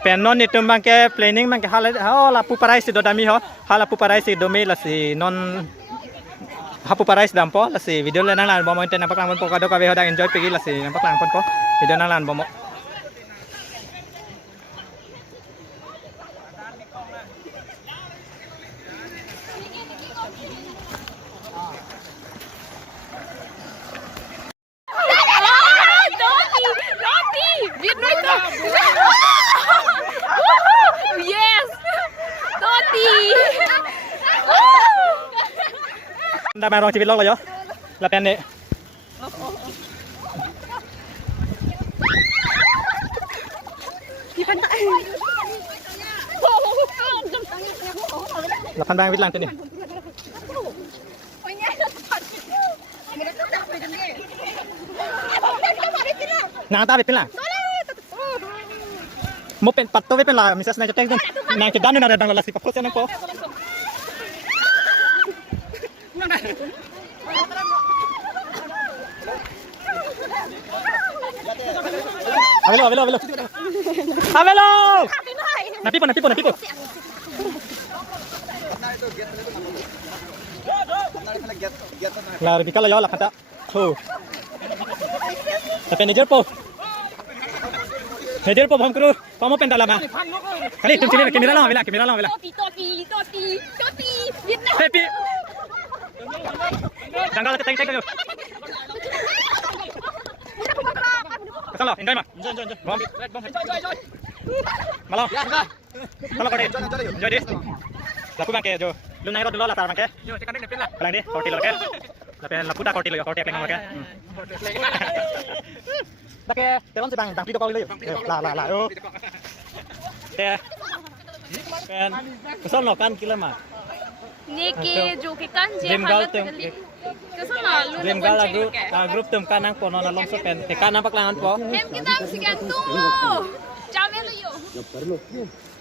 pen non itu bangke planning bangke hal lapu parai si dodami ho hal lapu parai si domi la si non hapu parai dampo la si video le nang lan bomo ente nampak lang pon kado ka beho da enjoy pegi la si nampak lang pon po video nang lan bomo Yes, Toti. Dah main orang civil log lah yo. Lapian ni. Lapan bang lang tu ni. Nang ta bipin lang. Mo pen patto bipin lah misas na jateng nang ke danu na dang lalasi pa proses nang po. Avelo. Napipo. Claro, bikala yo la kata. Oh. Tapi nejer po bom kru. Kamu pen dalam ah. Kali tum sini kamera lang vela. Toti. Vietnam. Happy. Tanggal ke teng yo. Kesalo, enjoy mah. Enjoy. Bom. Malam. Kalau kau enjoy dis. Laku bangke jo. Lu naik rod dulu lah bangke. Yo, tekan depin lah. Kalang di, korti lo ke. Tapi laku dah korti lo yo, korti apa yang ke. Dake, tewan si bang video call yo. La yo. Te. Kan kesal no kan kila mah. Niki jo ke kan je halat kali. Kesal lalu. Game gala grup tum kanang pono na long so pen. Te kan nampak langan po. Hem kita sigan tu. Jamel yo.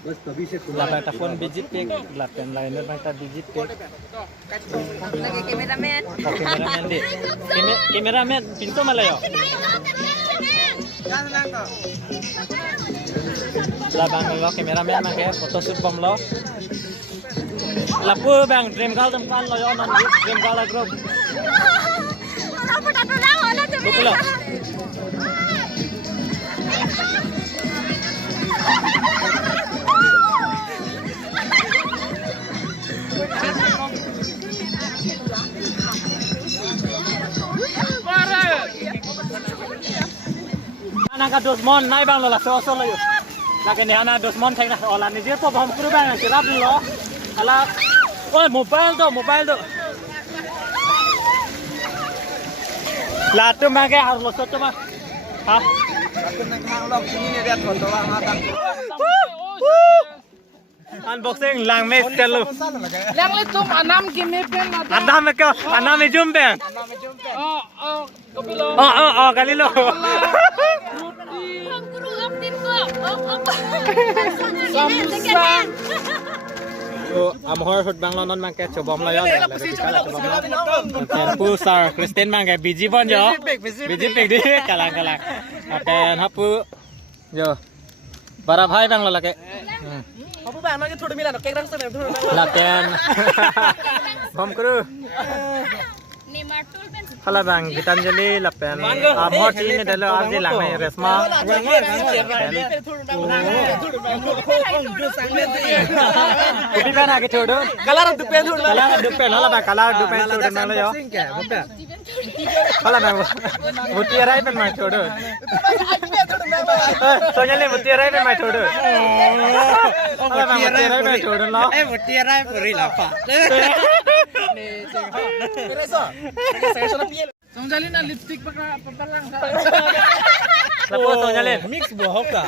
Lapan telepon digit pek, lapan liner bangta digit pek. Lagi kameramen. Kameramen di. Kameramen pintu malayo. Labang lo kameramen mangke foto shoot bom lo. Lapu bang dream girl tempat lo yo non dream girl group. Apa tak tahu lah tu. Bukulo. Anak dosmon naik bang lo lah sosol lo yuk. Lagi ni anak dosmon saya nak olah ni dia pun baham kru bang kirap lo. Alah, oh mobile tu. Latu mangke harus lo soto mah. Hah? Aku nak hang log sini ni dia foto lah matang. Unboxing lang mes chalo. Lang le tum anam ki me pen na Adam me ko, anam me jumpe. kapilo. Kalilo. Hang kuru update ko. Samusa. So, amhor hot bang lonon mangke cobom lo yo. Pusar Kristen mangke biji bon yo. Biji pek di kalang. Apen hapu yo. Bara bhai bang lo lake. Apa bang nak thodi milan kek rang sana thodi. Lapen. Bom kru. Neymar tool pen. Hala bang Gitanjali lapen. Amhor chini dalo abdi lang mai resma. Kudi bana ke thodo. Kalar dupen thodi. Hala bang kalar dupen thodo malo yo. Hala bang buti arai pen mai thodo. Soalnya buti arai pen mai thodo. Hala bang buti arai pen thodo lo. Buti arai puri lapa. Saya sudah piel. Songjali na lipstick pagkalang sa. Lapo soalnya Mix bohok ka.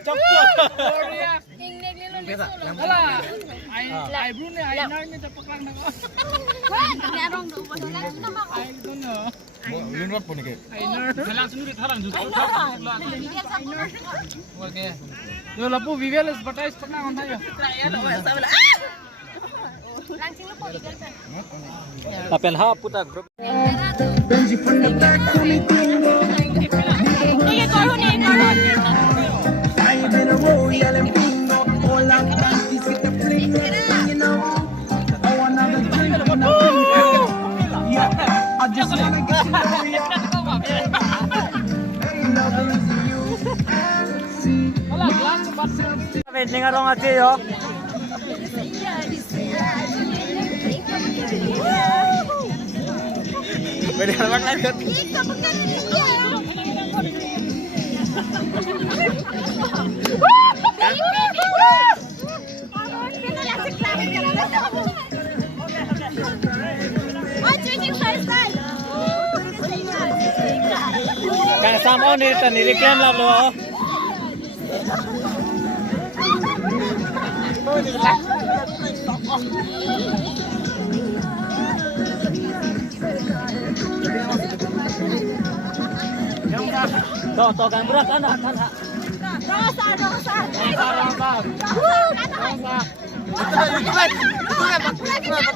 Choco. Ing neglilo liso. Wala. Ay bro ni ay na niya pagkalang na. Merong do ba lang nama ko. I don't know. Lunot po ni ke. Ay ner. Halang sunod halang justo. Okay. Yo lapo Vivian is advertise pagkalang tayo. Langsung po legal sa. Lapen ha puta grup. Ini korun. Wait, nga rong ati yo. Pwede ka naman live yun. Kaya sama ko nito, nireklame lang lo. To kan berat anak. Rosa. Ito na,